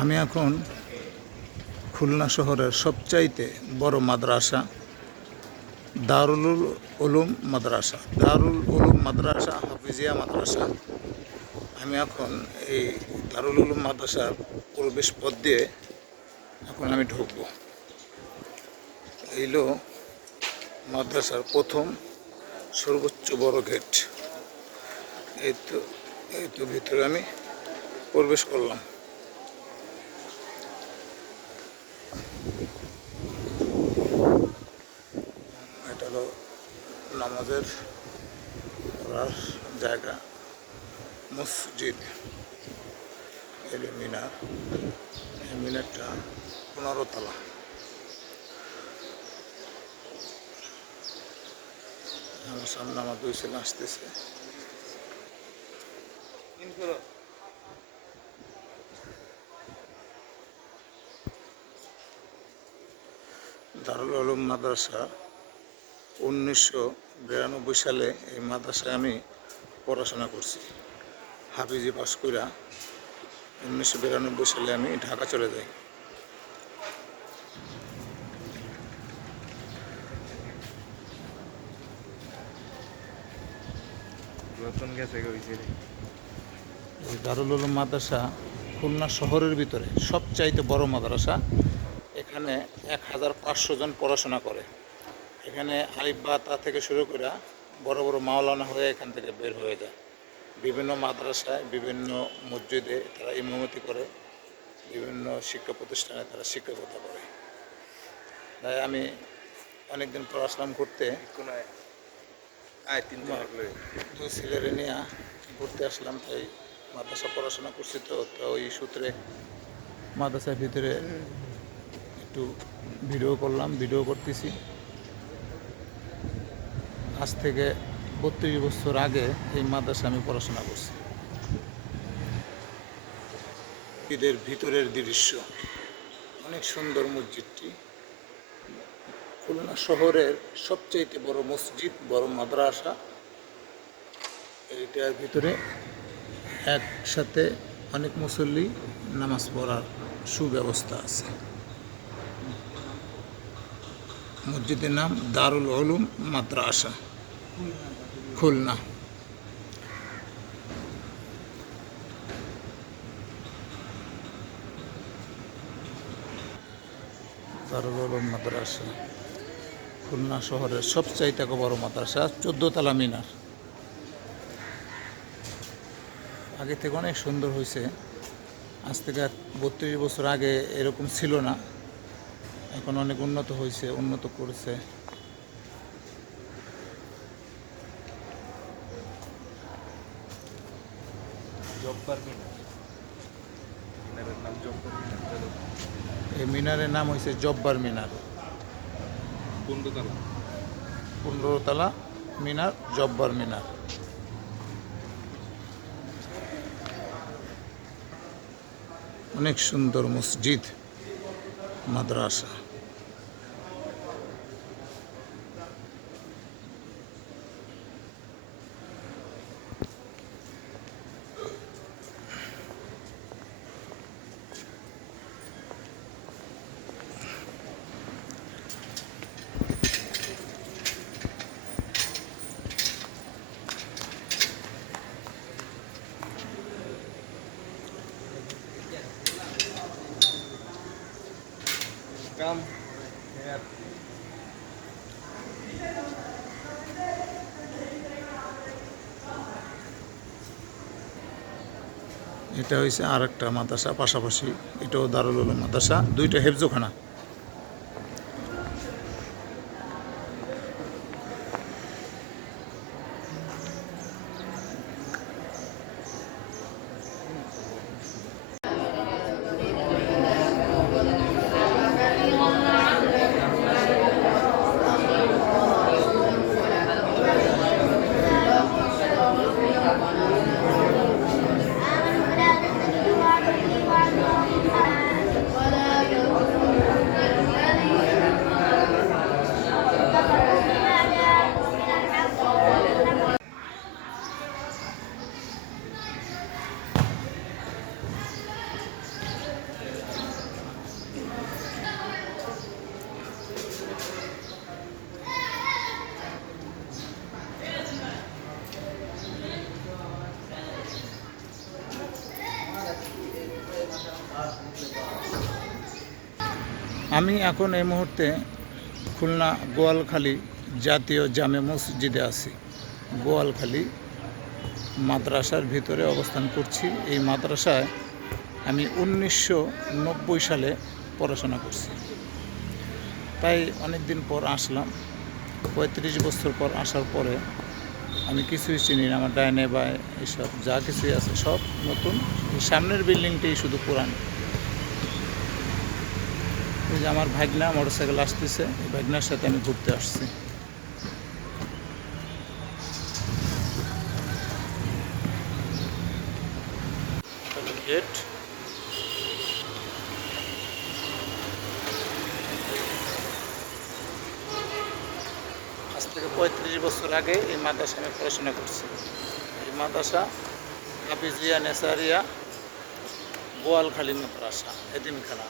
আমি এখন খুলনা শহরের সবচাইতে বড় মাদ্রাসা দারুল উলুম মাদ্রাসা, দারুল উলুম মাদ্রাসা, হাফিজিয়া মাদ্রাসা। আমি এখন এই দারুল উলুম মাদ্রাসার প্রবেশ পথ দিয়ে এখন আমি ঢুকবো। এইলো মাদ্রাসার প্রথম সর্বোচ্চ বড় গেট। এই তো এই তো ভিতরে আমি প্রবেশ করলাম। এটা হলো নামাজের পড়ার জায়গা, মসজিদ। এলো মিনার এই মিনারটা পনেরো তলা। আমার সামনে আমার দুই ছেলে আসতেছে দারুল আলম মাদ্রাসা উনিশশো বিরানব্বই সালে এই মাদ্রাসায় আমি পড়াশোনা করছি। হাফিজি পাস কইরা উনিশশো বিরানব্বই সালে আমি ঢাকা চলে যাই। দারুল উলুম মাদ্রাসা খুলনা শহরের ভিতরে সবচাইতে বড় মাদ্রাসা। এখানে এক হাজার পাঁচশো জন পড়াশোনা করে। এখানে আলিফ বা তা থেকে শুরু করে বড় বড় মাওলানা হয়ে এখান থেকে বের হয়ে যায়। বিভিন্ন মাদ্রাসায় বিভিন্ন মসজিদে তারা ইমামতি করে বিভিন্ন শিক্ষা প্রতিষ্ঠানে তারা শিক্ষকতা করে। তাই আমি অনেকদিন পর আসলাম লাগলে। দুই ছেলেরে নিয়ে ঘুরতে আসলাম তাই মাদ্রাসা পড়াশোনা করছি তো তো ওই সূত্রে মাদ্রাসার ভিতরে একটু ভিডিও করলাম, ভিডিও করতেছি। আজ থেকে বত্রিশ বছর আগে এই মাদ্রাসা আমি পড়াশোনা করছি। ঈদের ভিতরের দৃশ্য, অনেক সুন্দর মসজিদটি। খুলনা শহরের সবচেয়ে বড় মসজিদ, বড় মাদ্রাসা। এইটার ভিতরে একসাথে অনেক মুসল্লি নামাজ পড়ার সুব্যবস্থা আছে। মসজিদের নাম দারুল উলুম মাদ্রাসা, খুলনা। দারুল উলুম মাদ্রাসা, খুলনা শহরের সবচাইতে বড় মাদ্রাসা চোদ্দ তলা মিনার। আগে থেকে অনেক সুন্দর হয়েছে আজ থেকে বত্রিশ বছর আগে এরকম ছিল না। এখন অনেক উন্নত হয়েছে উন্নত করেছে। মিনারের নাম এই মিনারের নাম হয়েছে জব্বার মিনার বন্ধুতলা পনেরো তলা মিনার জব্বার মিনার অনেক সুন্দর মসজিদ। মাদ্রাসা। এটা হয়েছে আর একটা মাদ্রাসা পাশাপাশি এটাও দারুল মাদ্রাসা দুইটা হেফজোখানা। আমি এখন এই মুহূর্তে খুলনা গোয়ালখালী জাতীয় জামে মসজিদে আছি। গোয়ালখালী মাদ্রাসার ভিতরে অবস্থান করছি। এই মাদ্রাসায় আমি উনিশশো নব্বই সালে পড়াশোনা করছি। তাই অনেক দিন পর আসলাম। পঁয়ত্রিশ বছর পর আসার পরে আমি কিছুই চিনি না, আমার ডাইনে বা এইসব যা কিছুই আছে সব নতুন। সামনের বিল্ডিংটাই শুধু পুরান। যে আমার ভাগনা মোটরসাইকেল আসতেছে, এই ভাগনার সাথে আমি ঘুরতে আসছি। আজ থেকে পঁয়ত্রিশ বছর আগে এই মাদ্রাসা আমি পড়াশোনা করছি। এই মাদ্রাসা হাফিজিয়া নেসারিয়া গোয়ালখালী মাদ্রাসা, এদিনখানা।